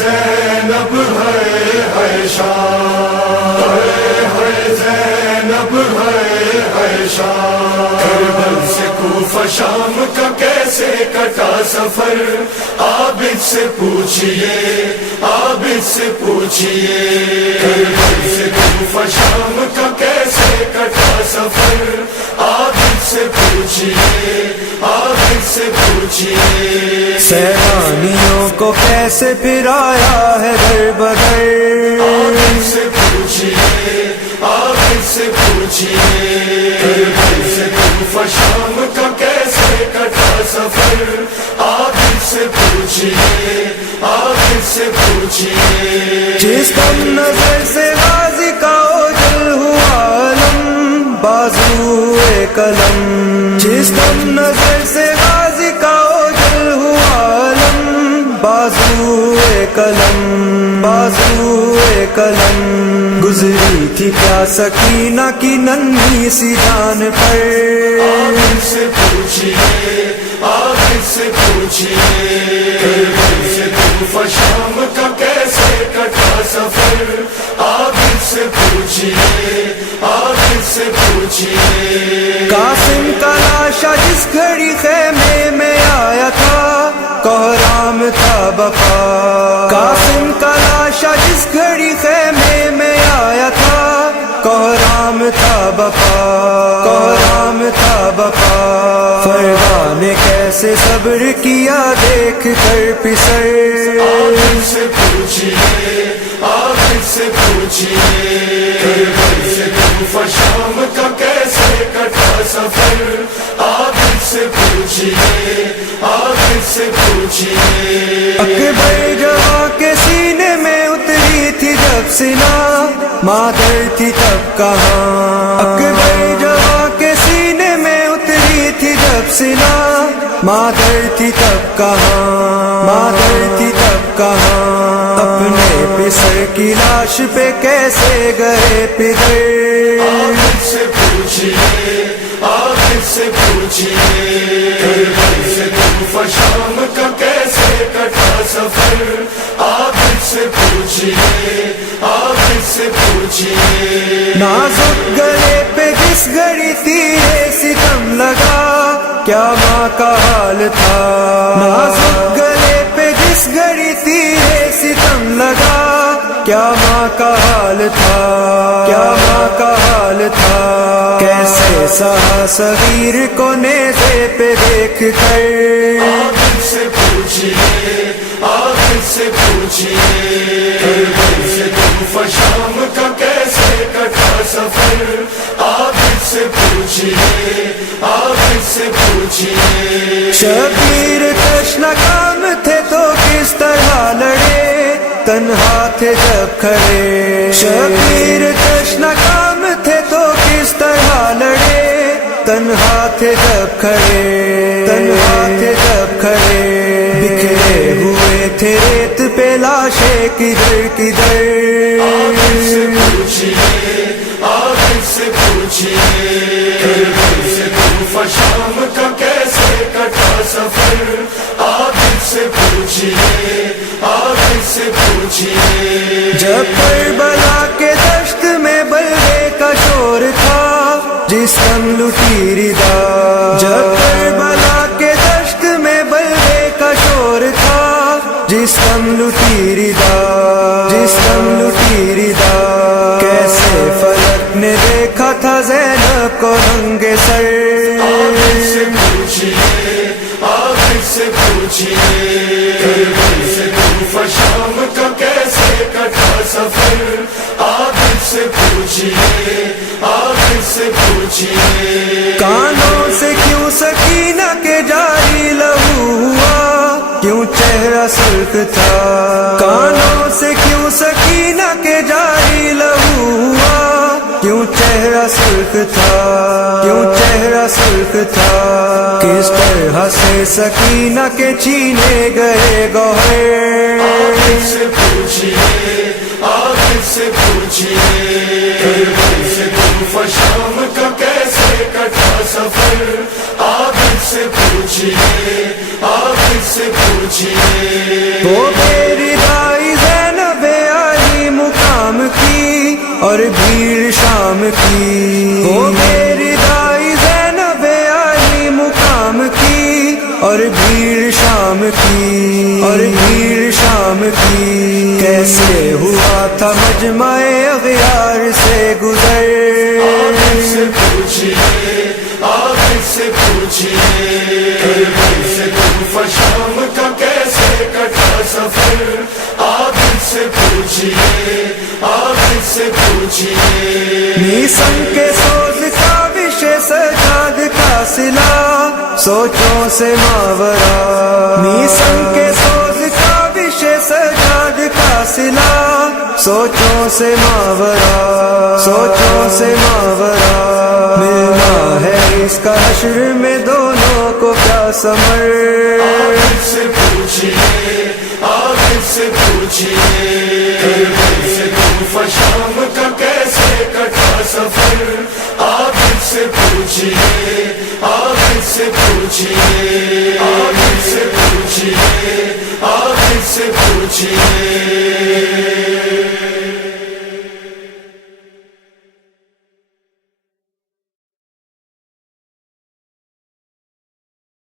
زینب ہے شان، ہے زینب ہے شان۔ کربل سے کوفہ شام کا کیسے کٹا سفر، عابد سے پوچھئے، عابد سے پوچھئے۔ کربل سے کوفہ شام کا کیسے کٹا سفر، عابد سے پوچھئے، عابد سے پوچھئے۔ سیلانیوں کو کیسے پھرایا ہے در بدر، عابد سے پوچھئے، عابد سے پوچھئے۔ کربل سے کوفہ شام کا کیسے کٹا سفر، عابد سے پوچھئے، عابد سے پوچھئے۔ جس دم نظر سے غازی کا اوجل ہوا علم، بازوئے قلم، جس دم نظر سے غازی کا اوجل ہوا علم، بازوئے قلم، بازوئے قلم۔ گزری تھی کیا سکینہ کی ننھی سی جان پر، عابد سے پوچھئے، عابد سے پوچھئے۔ کربل سے کوفہ شام کا کیسے کٹا سفر، عابد سے پوچھئے، عابد سے پوچھئے۔ قاسم کا لاشا جس گھڑی خیمے میں آیا تھا، کوہرام تھا بقا۔ قاسم کا لاشا جس گھڑی خیمے میں آیا تھا، کوہرام تھا بقا، کوہرام تھا بقا۔ فردا نے کیسے صبر کیا دیکھ کر پسر، عابد سے پوچھئے، عابد سے پوچھئے۔ کربل سے کوفہ شام کا کیسے کٹا سفر، عابد سے پوچھئے، عابد سے پوچھئے۔ اکبر جہاں کے سینے میں اتری تھی جب سنا، مادر تھی تب کہاں۔ اکبر جہاں کے سینے میں اتری تھی جب سنا، مادر تھی تب کہاں، مادر تھی تب کہاں۔ اپنے پسر کی لاش پہ کیسے گئے پدر، عابد سے پوچھئے، عابد سے پوچھئے۔ کربل سے کوفہ شام کا کیسے کٹا سفر، عابد سے پوچھئے، عابد سے پوچھئے۔ نازک گلے پہ جس گھڑی تیرے ستم لگا، کیا ماں کا حال تھا۔ نازک گلے پہ جس گھڑی تیرے ستم لگا، کیا ماں کا حال تھا، کیا ماں کا حال تھا۔ کیسے سہا صغیر کو نیزے پہ دیکھ کر، عابد سے پوچھئے، عابد سے پوچھئے۔ کربل سے کوفہ شام کا کیسے کٹا سفر، عابد سے پوچھئے، عابد سے پوچھئے۔ شبیر تشنا کام تھے تو کس طرح لڑے، تنہا تھے جب کھڑے۔ شبیر تشنا کام تھے تو کس طرح لڑے، تنہا تھے جب کھڑے، تنہا تھے جب کھڑے۔ بکھرے ہوئے تھے ریت پہ لاشیں کدھر کدھر، عابد سے پوچھئے، عابد سے پوچھئے۔ کربل سے کوفہ شام کا کیسے کٹا سفر، عابد سے پوچھئے، عابد سے پوچھئے۔ جب کربلا کے دشت میں بلغے کا شور تھا، جس دم لٹی ردا۔ جب کربلا کے دشت میں بلغے کا شور تھا، جس دم لٹی ردا، جس دم لٹی ردا۔ کیسے فلک نے دیکھا تھا زینب کو ننگے سر، عابد سے پوچھئے، عابد سے پوچھئے۔ کربل سے کوفہ شام کا کیسے کٹا سفر، عابد سے پوچھئے، عابد سے پوچھئے۔ کانوں سے کیوں سکینہ کے جاری لہو ہوا، کیوں چہرہ سرخ تھا۔ کانوں سے کیوں سکینہ کے جاری لہو ہوا، کیوں چہرہ سرخ تھا، کیوں چہرہ سرخ تھا۔ کس طرح سے سکینہ کے چھینے گئے گوہر، عابد سے پوچھئے، عابد سے پوچھئے۔ کربل سے کوفہ شام کا کیسے کٹا سفر، عابد سے پوچھئے، عابد سے پوچھئے۔ وہ میری شام کی اور بھیڑ شام کی، کیسے ہوا تھا مجمع اغیار سے گزر، آخر سے پوچھئے، آخر سے پوچھئے، کربلا سے کوفہ شام کا کیسے کٹا سفر، آخر سے پوچھئے، آخر سے پوچھئے، نیسم کے سوز کا وشے سجاد کا سلا، سوچوں سے ماورا، نیسم کے سوز کا وشے سجاد کا سلا، سوچوں سے ماورا، سوچوں سے ماورا، ملنا ہے اس کا حشر میں دونوں کو کیا ثمر، آخر سے پوچھئے، آخر سے پوچھئے، کربلا سے کوفہ شام کا کیسے کٹا سفر، آخر سے پوچھئے، آخر سے پوچھئے، آخر سے پوچھئے، آخر سے پوچھئے۔